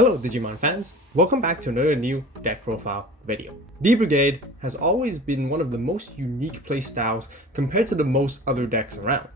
Hello Digimon fans, welcome back to another new deck profile video. D-Brigade has always been one of the most unique playstyles compared to the most other decks around.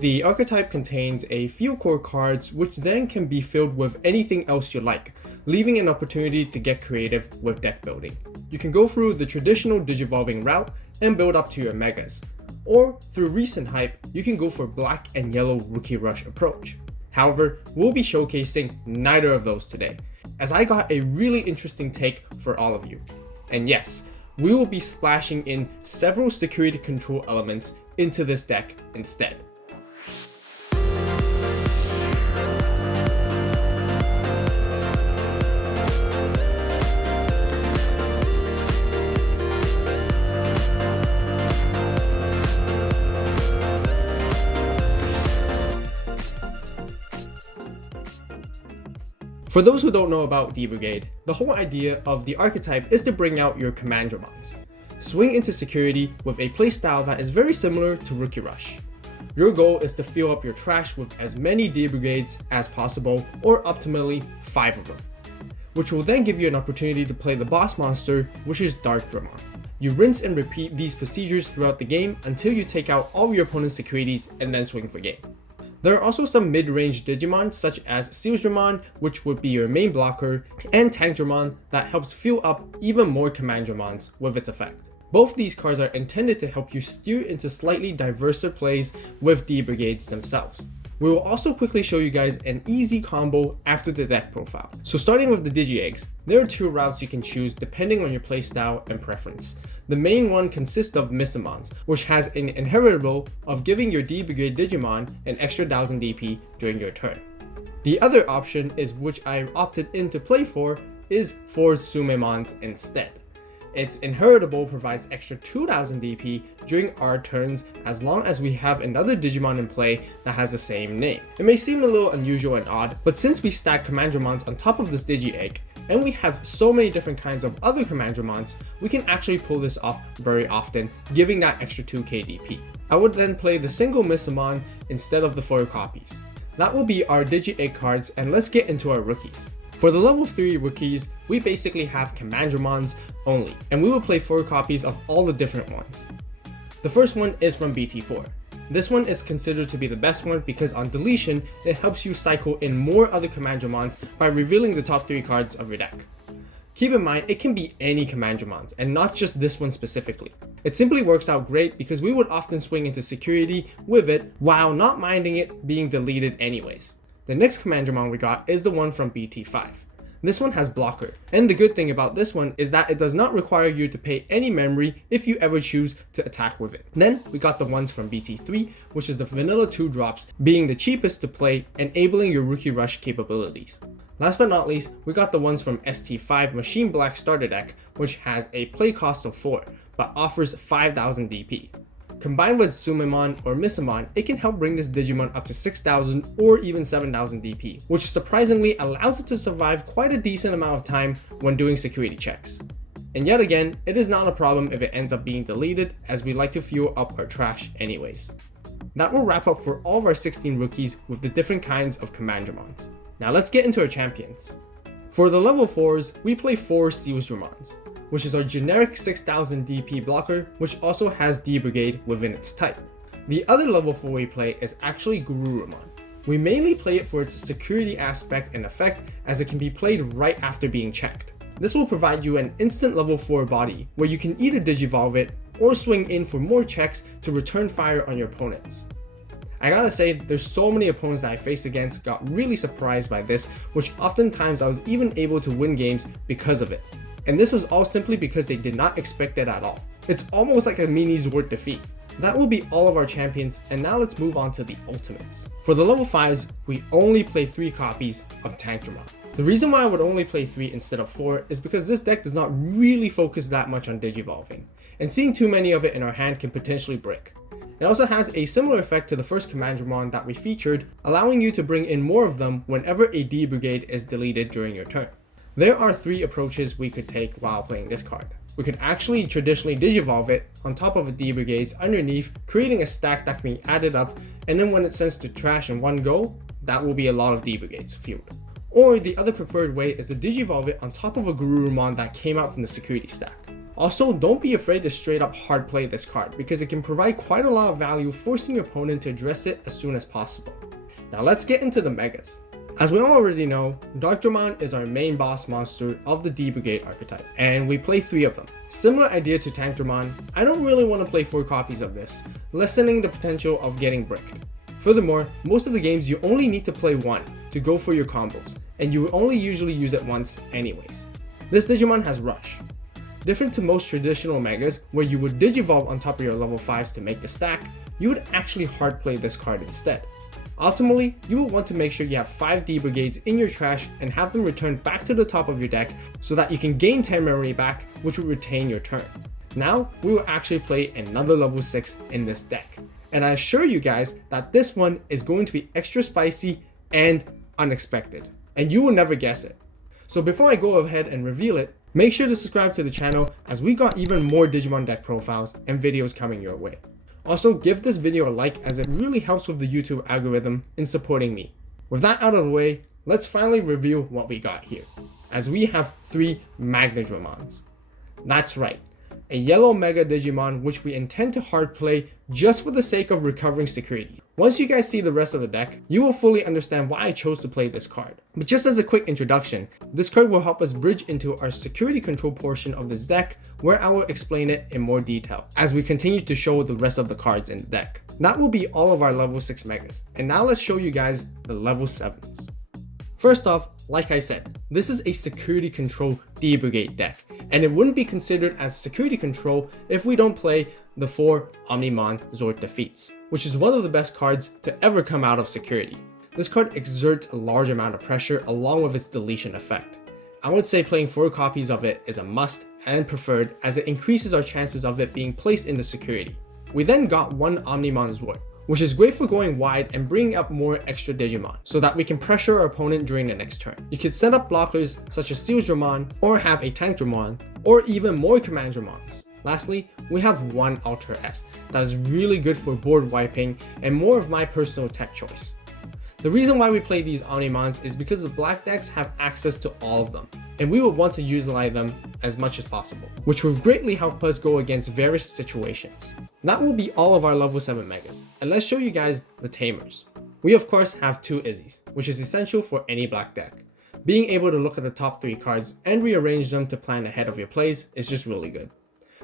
The archetype contains a few core cards which then can be filled with anything else you like, leaving an opportunity to get creative with deck building. You can go through the traditional Digivolving route and build up to your megas, or through recent hype, you can go for black and yellow Rookie Rush approach. However, we'll be showcasing neither of those today, as I got a really interesting take for all of you. And yes, we will be splashing in several security control elements into this deck instead. For those who don't know about D-Brigade, the whole idea of the archetype is to bring out your Commandromons. Swing into security with a playstyle that is very similar to Rookie Rush. Your goal is to fill up your trash with as many D-Brigades as possible, or optimally 5 of them, which will then give you an opportunity to play the boss monster, which is Darkdramon. You rinse and repeat these procedures throughout the game until you take out all your opponent's securities and then swing for game. There are also some mid-range Digimon such as Sealsdramon, which would be your main blocker, and Tankdramon that helps fill up even more Commandromons with its effect. Both these cards are intended to help you steer into slightly diverser plays with D-Brigades themselves. We will also quickly show you guys an easy combo after the deck profile. So starting with the Digi-Eggs, there are 2 routes you can choose depending on your playstyle and preference. The main one consists of Missamons, which has an inheritable of giving your D-Brigade Digimon an extra 1000 DP during your turn. The other option is, which I opted in to play for, is 4 Sumemons instead. Its inheritable provides extra 2000 DP during our turns as long as we have another Digimon in play that has the same name. It may seem a little unusual and odd, but since we stack Commandromons on top of this Digi-Egg, and we have so many different kinds of other Commandromons, we can actually pull this off very often, giving that extra 2k DP. I would then play the single Missamon instead of the 4 copies. That will be our Digi-Egg cards, and let's get into our rookies. For the level 3 rookies, we basically have Commandromons only, and we will play 4 copies of all the different ones. The first one is from BT4. This one is considered to be the best one because on deletion, it helps you cycle in more other Commandromons by revealing the top 3 cards of your deck. Keep in mind, it can be any Commandromons, and not just this one specifically. It simply works out great because we would often swing into security with it while not minding it being deleted anyways. The next Commandromon we got is the one from BT5. This one has blocker, and the good thing about this one is that it does not require you to pay any memory if you ever choose to attack with it. Then we got the ones from BT3, which is the vanilla 2 drops, being the cheapest to play, enabling your Rookie Rush capabilities. Last but not least, we got the ones from ST5 Machine Black Starter Deck, which has a play cost of 4, but offers 5000 DP. Combined with Sumemon or Missamon, it can help bring this Digimon up to 6000 or even 7000 DP, which surprisingly allows it to survive quite a decent amount of time when doing security checks. And yet again, it is not a problem if it ends up being deleted, as we like to fuel up our trash anyways. That will wrap up for all of our 16 rookies with the different kinds of Commandromons. Now let's get into our champions. For the level 4s, we play 4 Sealsdramons, which is our generic 6000 DP blocker, which also has D-Brigade within its type. The other level 4 we play is actually Garurumon. We mainly play it for its security aspect and effect, as it can be played right after being checked. This will provide you an instant level 4 body, where you can either Digivolve it, or swing in for more checks to return fire on your opponents. I gotta say, there's so many opponents that I faced against got really surprised by this, which oftentimes I was even able to win games because of it. And this was all simply because they did not expect it at all. It's almost like a mini Zwart defeat. That will be all of our champions, and now let's move on to the ultimates. For the level 5s, we only play 3 copies of Tankdramon. The reason why I would only play 3 instead of 4 is because this deck does not really focus that much on Digivolving, and seeing too many of it in our hand can potentially break. It also has a similar effect to the first Commandromon that we featured, allowing you to bring in more of them whenever a D-Brigade is deleted during your turn. There are 3 approaches we could take while playing this card. We could actually traditionally Digivolve it on top of a D-Brigades underneath, creating a stack that can be added up, and then when it sends to trash in one go, that will be a lot of D-Brigades fueled. Or the other preferred way is to digivolve it on top of a Garurumon that came out from the security stack. Also, don't be afraid to straight up hard play this card because it can provide quite a lot of value, forcing your opponent to address it as soon as possible. Now let's get into the megas. As we already know, Digimon is our main boss monster of the D-Brigade archetype, and we play 3 of them. Similar idea to Tankdramon, I don't really want to play 4 copies of this, lessening the potential of getting bricked. Furthermore, most of the games you only need to play 1 to go for your combos, and you will only usually use it once anyways. This Digimon has Rush. Different to most traditional megas, where you would digivolve on top of your level 5s to make the stack, you would actually hard play this card instead. Ultimately, you will want to make sure you have 5 D-Brigades in your trash and have them returned back to the top of your deck so that you can gain 10 memory back, which will retain your turn. Now, we will actually play another level 6 in this deck, and I assure you guys that this one is going to be extra spicy and unexpected, and you will never guess it. So before I go ahead and reveal it, make sure to subscribe to the channel as we got even more Digimon deck profiles and videos coming your way. Also, give this video a like as it really helps with the YouTube algorithm in supporting me. With that out of the way, let's finally reveal what we got here, as we have 3 Magnadramons. That's right, a yellow Mega Digimon which we intend to hard play just for the sake of recovering security. Once you guys see the rest of the deck, you will fully understand why I chose to play this card. But just as a quick introduction, this card will help us bridge into our security control portion of this deck, where I will explain it in more detail as we continue to show the rest of the cards in the deck. That will be all of our level 6 megas, and now let's show you guys the level 7s. First off, like I said, this is a security control D-Brigade deck, and it wouldn't be considered as security control if we don't play the 4 Omnimon Zord Defeats, which is one of the best cards to ever come out of security. This card exerts a large amount of pressure along with its deletion effect. I would say playing 4 copies of it is a must and preferred, as it increases our chances of it being placed into security. We then got 1 Omnimon Zord, which is great for going wide and bringing up more extra Digimon so that we can pressure our opponent during the next turn. You could set up blockers such as Sealsdramon, or have a Tankdramon, or even more Commandramons. Lastly, we have 1 Ultra S that is really good for board wiping and more of my personal tech choice. The reason why we play these Omnimons is because the black decks have access to all of them, and we will want to utilize them as much as possible, which will greatly help us go against various situations. That will be all of our level 7 megas, and let's show you guys the Tamers. We of course have 2 Izzies, which is essential for any black deck. Being able to look at the top 3 cards and rearrange them to plan ahead of your plays is just really good.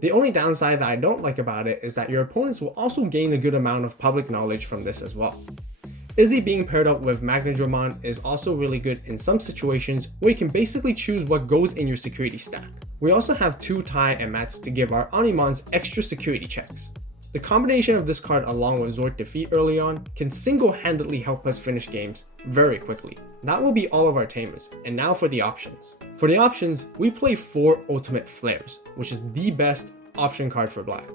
The only downside that I don't like about it is that your opponents will also gain a good amount of public knowledge from this as well. Izzy being paired up with Magnadramon is also really good in some situations where you can basically choose what goes in your security stack. We also have 2 Tai and Mats to give our Omnimons extra security checks. The combination of this card along with Zord Defeat early on can single-handedly help us finish games very quickly. That will be all of our Tamers, and now for the options. For the options, we play 4 Ultimate Flares, which is the best option card for black.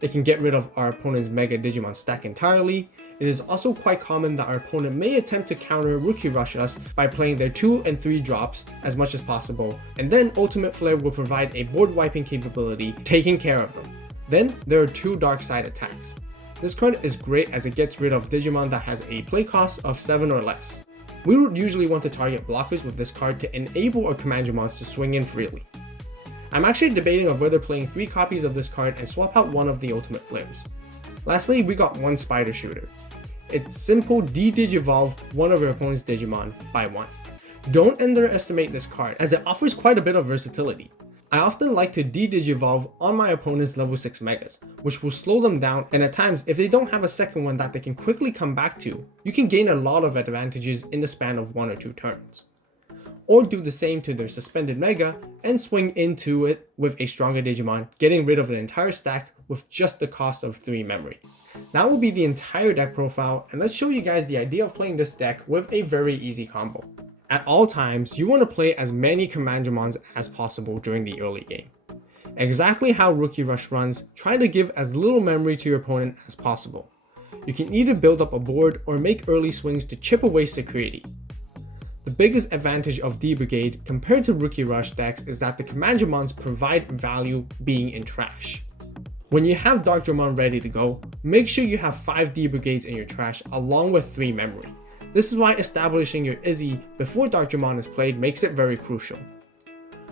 It can get rid of our opponent's Mega Digimon stack entirely. It is also quite common that our opponent may attempt to counter Rookie Rush us by playing their 2 and 3 drops as much as possible, and then Ultimate Flare will provide a board wiping capability, taking care of them. Then there are 2 Dark Side attacks. This card is great as it gets rid of Digimon that has a play cost of 7 or less. We would usually want to target blockers with this card to enable our Commandramons to swing in freely. I'm actually debating of whether playing 3 copies of this card and swap out 1 of the Ultimate Flares. Lastly, we got 1 Spider Shooter. It's simple de-digivolve one of your opponent's Digimon by 1. Don't underestimate this card as it offers quite a bit of versatility. I often like to de-digivolve on my opponent's level 6 megas, which will slow them down, and at times if they don't have a second one that they can quickly come back to, you can gain a lot of advantages in the span of 1 or 2 turns. Or do the same to their suspended mega and swing into it with a stronger Digimon, getting rid of an entire stack with just the cost of 3 memory. That will be the entire deck profile, and let's show you guys the idea of playing this deck with a very easy combo. At all times, you want to play as many Commandramons as possible during the early game. Exactly how Rookie Rush runs, try to give as little memory to your opponent as possible. You can either build up a board or make early swings to chip away security. The biggest advantage of D-Brigade compared to Rookie Rush decks is that the Commandramons provide value being in trash. When you have Darkdramon ready to go, make sure you have 5 D-Brigades in your trash along with 3 memory. This is why establishing your Izzy before Darkdramon is played makes it very crucial.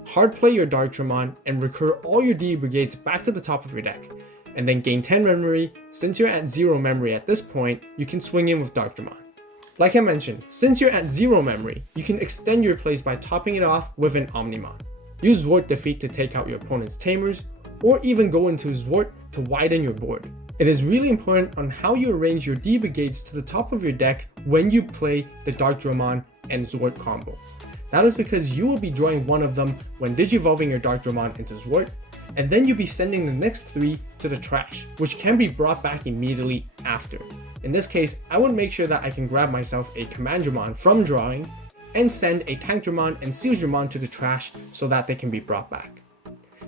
Hard play your Darkdramon and recur all your D-Brigades back to the top of your deck, and then gain 10 memory. Since you're at 0 memory at this point, you can swing in with Darkdramon. Like I mentioned, since you're at 0 memory, you can extend your plays by topping it off with an Omnimon. Use Zwart Defeat to take out your opponent's Tamers, or even go into Zwart to widen your board. It is really important on how you arrange your D-Brigades to the top of your deck when you play the Darkdramon and Zwart combo. That is because you will be drawing one of them when Digivolving your Darkdramon into Zwart, and then you'll be sending the next 3 to the trash, which can be brought back immediately after. In this case, I would make sure that I can grab myself a Command-Dramon from drawing and send a Tank-Dramon and Seals-Dramon to the trash so that they can be brought back.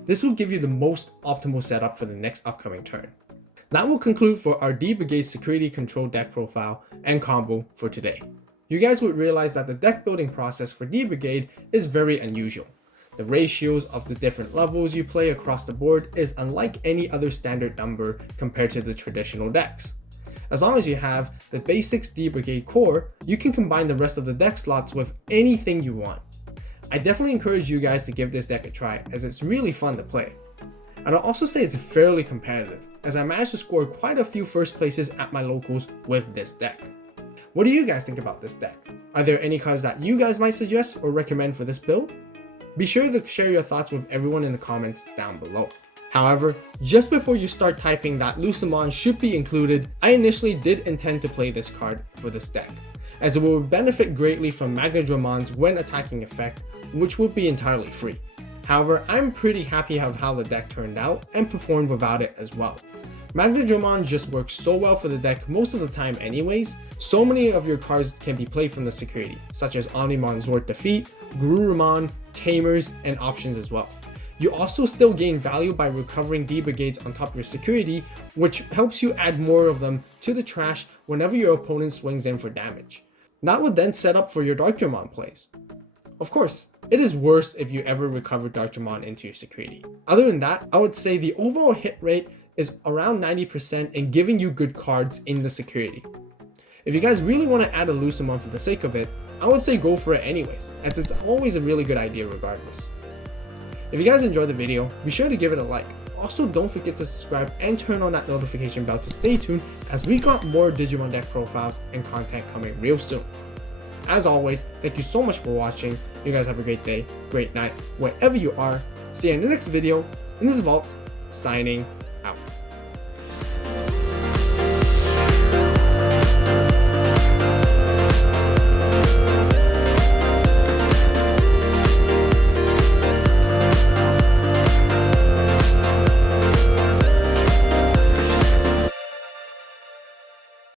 This will give you the most optimal setup for the next upcoming turn. That will conclude for our D-Brigade security control deck profile and combo for today. You guys would realize that the deck building process for D-Brigade is very unusual. The ratios of the different levels you play across the board is unlike any other standard number compared to the traditional decks. As long as you have the basics D-Brigade core, you can combine the rest of the deck slots with anything you want. I definitely encourage you guys to give this deck a try, as it's really fun to play. And I'll also say it's fairly competitive, as I managed to score quite a few first places at my locals with this deck. What do you guys think about this deck? Are there any cards that you guys might suggest or recommend for this build? Be sure to share your thoughts with everyone in the comments down below. However, just before you start typing that Lucemon should be included, I initially did intend to play this card for this deck, as it will benefit greatly from Magnadramons when attacking effect, which will be entirely free. However, I'm pretty happy of how the deck turned out and performed without it as well. Magnadramon just works so well for the deck most of the time anyways. So many of your cards can be played from the security, such as Omnimon Zwart Defeat, Garurumon, Tamers, and options as well. You also still gain value by recovering D-Brigades on top of your security, which helps you add more of them to the trash whenever your opponent swings in for damage. That would then set up for your Darkdramon plays. Of course, it is worse if you ever recover Darkdramon into your security. Other than that, I would say the overall hit rate is around 90% in giving you good cards in the security. If you guys really want to add a Lucemon for the sake of it, I would say go for it anyways, as it's always a really good idea regardless. If you guys enjoyed the video, be sure to give it a like. Also, don't forget to subscribe and turn on that notification bell to stay tuned, as we got more Digimon deck profiles and content coming real soon. As always, thank you so much for watching. You guys have a great day, great night, wherever you are. See you in the next video. And this is Vault, signing